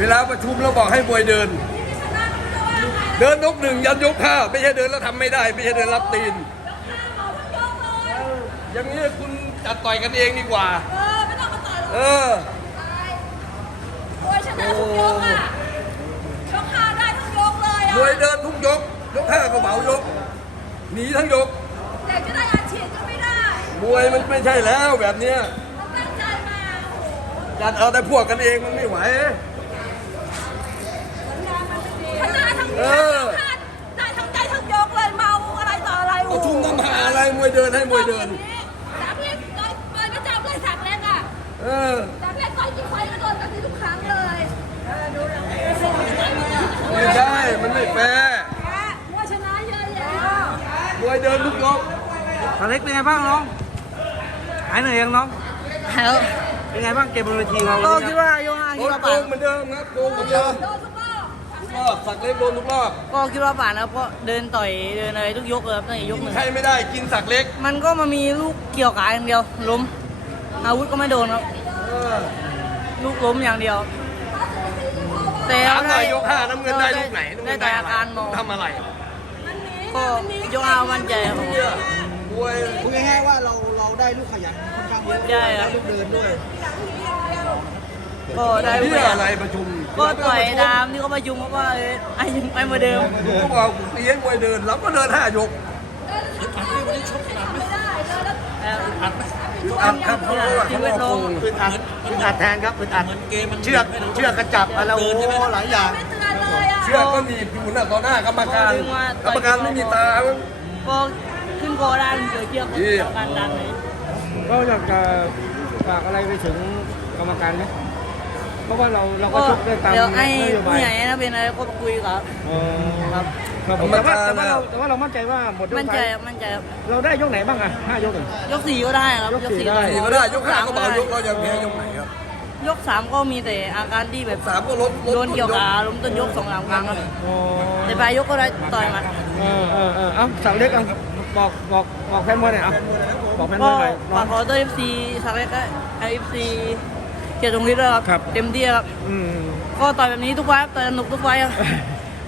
วลาประชุมเราบอกให้มวยเดิน เดินยกหนึ่งยันยกห้าไม่ใช่เดินแล้วทำไม่ได้ ไม่ใช่เดินรับตีน อย่างนี้คุณจัดต่อยกันเองดีกว่า เออไม่ต้องมาต่อยหรอกเออตายโอ้ยชนะทุกยกอะยกห้าได้ทุกยกเลยอะมวยเดินทุกยก ยกห้าก็เหมายก หนีทั้งยกอยากจะได้อาชีพก็ไม่ได้มวยมันไม่ใช่แล้วแบบเนี้ยมันตั้งใจมาโอ้โหจัดเอาแต่พวกกันเองมันไม่ไหว ชนะทั้ง เออได้ทั้งใจทั้งยกเลยเมาอะไรต่ออะไรประชุมทำหาอะไรมวยเดินให้มวยเดินสามเล็กต่อยเปิดประจำเลยสักเล็กอะเออสามเล็กต่อยกี่ไฟก็โดนแบบนี้ทุกครั้งเลยเออดูแล้วไม่ได้มันไม่แฟร์มวยชนะเยอะแยะมวยเดินทุกยกตาเล็กเป็นไงบ้างน้องหายเหนื่อยยังน้องแล้วเป็นไงบ้างเกมบนเวทีเราก็วันคินี้ดว่าโยงอาโดคิดนว่าโกผ่านงเหมือนเดิมครับโกงเหมือนเดิมโดนทุก รอบทุกรอบสักเล็กโดนทุกรอบก็คิดว่าผ่านแล้วเพราะเดินต่อยเดินอะไรทุกยกเลยครับตั้งแต่ยกหนึ่งใครไม่ได้กินสักเล็กมันก็มามีลูกเกี่ยวขาอย่างเดียวล้ม อาวุธก็ไม่โดนครับ เออลูกล้มอย่างเดียวแต่ถามหน่ได้อยยกห้าน้ำเงินได้ลูกไหนน้ำได้เงินแต่ได้อาการมองทำอะไรก็ยกเอามั่นใจครับเนี่ยมวยพูดง่ายๆว่าเราเราได้ลูกขยันค่อนข้างเยอะใช่ครับลูกเดินด้วย ก็ได้เพื่เพื่อออะไรประชุมก็ต่อยตามที่เขาประชุมเขาว่าเออไอ้ยังไปเหมือนเดิมก็บอกเลี้ยงมวยเดินเราก็เดินห้ายกเอออัดครับเขาบอกว่าชีเขาวิตบอกน้องโกงอึดอัดอึดอัดแทนครับอึดอัดเชือกเชือกกระจับอะไรโอ้หลายอย่างไม่เตือนเลยอะเชือกก็หนีบอยู่น่ะต่อหน้ากรรมการกรรมการไม่มีตาก็ขึ้นโกได้มันเกิดเชือกการดันเลยก็อยากจะฝากอะไรไปถึงกรรมการไหม เพราะว่าเราเราก็ก็ชกได้ตามเดี๋ยวให้นโยบาผู้ยใหญ่นะเป็นอะไรก็คุยกับเออครับครับผมแต่ว่าแต่ว่าเราแต่ว่าเรามั่นใจว่าหมดยกมั่นใจท้ายครับมั่นใจครับเราได้ยกไหนบ้างอะห้ายกหนึ่ง ยกสี่ก็ได้ครับยกสี่ได้หนีก็ได้ยกห้าก็เบายกก็ยังแพ้ยกไหนครับยกสามก็มีแต่อาการที่แบบสามก็ลดลดโดนเกี่ยวขาล้มต้นยกสองสามครั้งครับอ๋อแต่ปลายยกก็ได้ต่อยหมาเออเออเออเอ้าสั่งเล็กเอาบอกบอกบอกแฟนมวยหน่อยเอาบอกแฟนมก็วยหน่อยน้ฝาอกงขอตัวเอฟซีสักเล็กก็เอฟซี เกียรติตรงนี้ด้วยครับครับเต็มที่ครับ อืม ก็ต่อยแบบนี้ทุกไฟล์ครับต่อยสนุกทุกไฟล์ครับ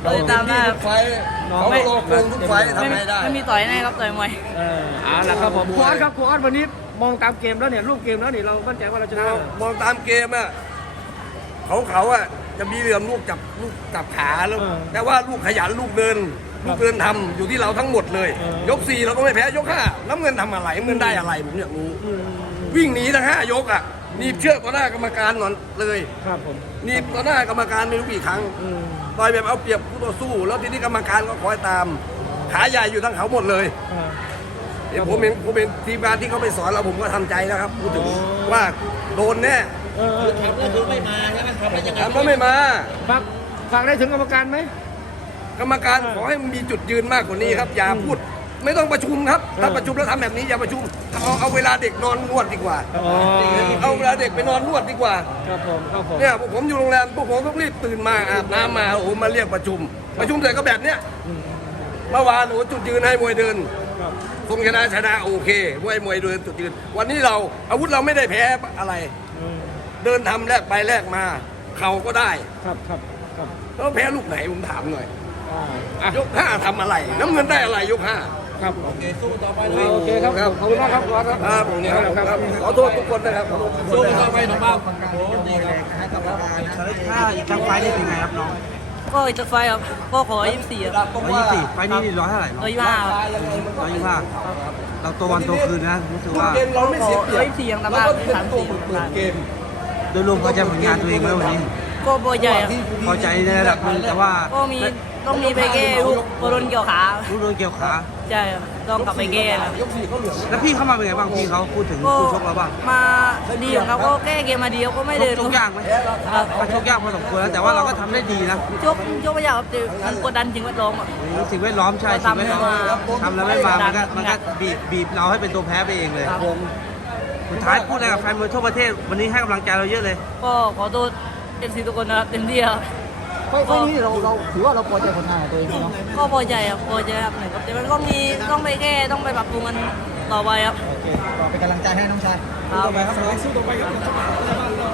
เราเลยเต็ตามมที่ได้คทุรับกไฟท์เขาก็รอโกงทุกไฟท์ทำไม่ไงได้ไม่มีต่อยแน่ครับต่อยมวย เออเอาละครับผมครูออสครับครูออสวันนี้มองตามเกมแล้วเนี่ยรูปเกมแล้วนี่เรามั่นใจว่าเราชนะ มองมองตามเกมอะเขาเขาอะจะมีเหลี่ยมลูกจับลูกจับขาแล้วแต่ว่าลูกขยันลูกเดิน ลูกเดินทำอยู่ที่เราทั้งหมดเลยยกสี่เราก็ไม่แพ้ยกห้าน้ำเงินทำอะไรน้ำเงินได้อะไรผมอยากรู้ อืม วิ่งหนีทั้งห้ายกอะ หนีบเชือกต่อหน้ากรรมการก่อนเลยครับผมหนีบต่อหน้ากรรมการไม่รู้กี่ครั้งอืมต่อยแบบเอาเปรียบคู่ต่อสู้ แล้วทีนี้กรรมการก็คอยตาม ขาใหญ่อยู่ทั้งเขาหมดเลยอ่า เดี๋ยวผมเองผมเป็นทีมงานที่เขาไปสอนเราผมก็ทำใจแล้วครับพูดถึงอ๋อ ว่าโดนแน่เออเออเออก็คือไม่มาใช่ไหมทำได้ยังไงถามว่าไม่มา ฝากฝากได้ถึงกรรมการไหม กรรมการขอให้มีจุดยืนมากกว่านี้ครับ อย่าพูด ไม่ต้องประชุมครับ ถ้าประชุมแล้วทำแบบนี้อย่าประชุม เอาเอาเวลาเด็กนอนนวดดีกว่า อ๋อเอาเวลาเด็กไปนอนนวดดีกว่า ครับผมครับผมเนี่ยพวกผมอยู่โรงแรมพวกผมต้องรีบตื่นมาอาบน้ำมาโอ้โหมาเรียกประชุม ประชุมเสร็จก็แบบเนี้ยเมื่อวานโอ้โหจุดยืนให้มวยเดินครับ ทรงชนะชนะโอเคมวยมวยเดินจุดยืน วันนี้เราอาวุธเราไม่ได้แพ้อะไร อืมเดินทำแลกไปแลกมาเข่าก็ได้ครับครับครับแล้วแพ้ลูกไหนผมถามหน่อย อ่าอะยกห้าทำอะไร น้ำเงินได้อะไรยกห้า ครับโอเคสู้ต่อไปโอเคครับขอบคุณมากครับขอบคุณครับครับผมเนี่ยครับครับขอโทษทุกคนนะครับขอโทษทุกคนสู้นะคต่รัอบไปน้องเบ้าโอ้ดีครับถ้าทางไฟนี่เป็นไงครับน้องก็อีกสักไฟล์ครับก็ขอยี่สิบสี่ครับร้อยยี่สิบไฟนี่ร้อยเท่าไหร่ร้อยยี่สิบห้าครับร้อยยี่สิบห้าเราตัววันตัวคืนนะรู้สึกว่าเกมเราไม่เสียเปรียบร้อยสี่ยังทำได้เราก็เป็นตัวเปิดเกมโดยรวมพอใจผลงานตัวเองไหมวันนี้ ก็พอใจครับพอใจในระดับหนึงแต่ว่าก็มี ต้องมีไปแก้ลูกโดนเกี่ยวขารู้โดนเกี่ยวขาใช่ครับต้องกลับไปแก้ครับยกสี่เขาเหลืองแล้วพี่เข้ามาเป็นไงบ้างพี่เขาพูดถึงก็คู่ชกเราบ้างมาดีของเขาก็แก้เกมมาดีเขาก็ไม่เดินชกยากไหมครับก็ชกยากพอสมควรแล้วแต่ว่าเราก็ทำได้ดีนะชกชกไม่ยากครับแต่มันกดดันจริงแวดล้อมอะสิ่งแวดล้อมใช่สิ่งแวดล้อมทำแล้วไม่มามันก็มันก็บีบบีบเราให้เป็นตัวแพ้ไปเองเลยครับสุดท้ายพูดอะไรกับแฟนมวยทั่วประเทศวันนี้ให้กำลังใจเราเยอะเลย ก็ขอโทษเอ็มซีทุกคนนะครับเต็มที่ครับ ไฟไฟล์นี้เราเราถือว่าเราพอใจผลงานของตัวเองไหมเนาะก็พอใจครับพอใจครับนะครับแต่มันก็มีต้องไปแก้ต้องไปปรับปรุงกันต่อไปครับ โอเคก็เป็นกำลังใจให้น้องชาย ครับต่อไปครับน้องสู้ต่อไปครับ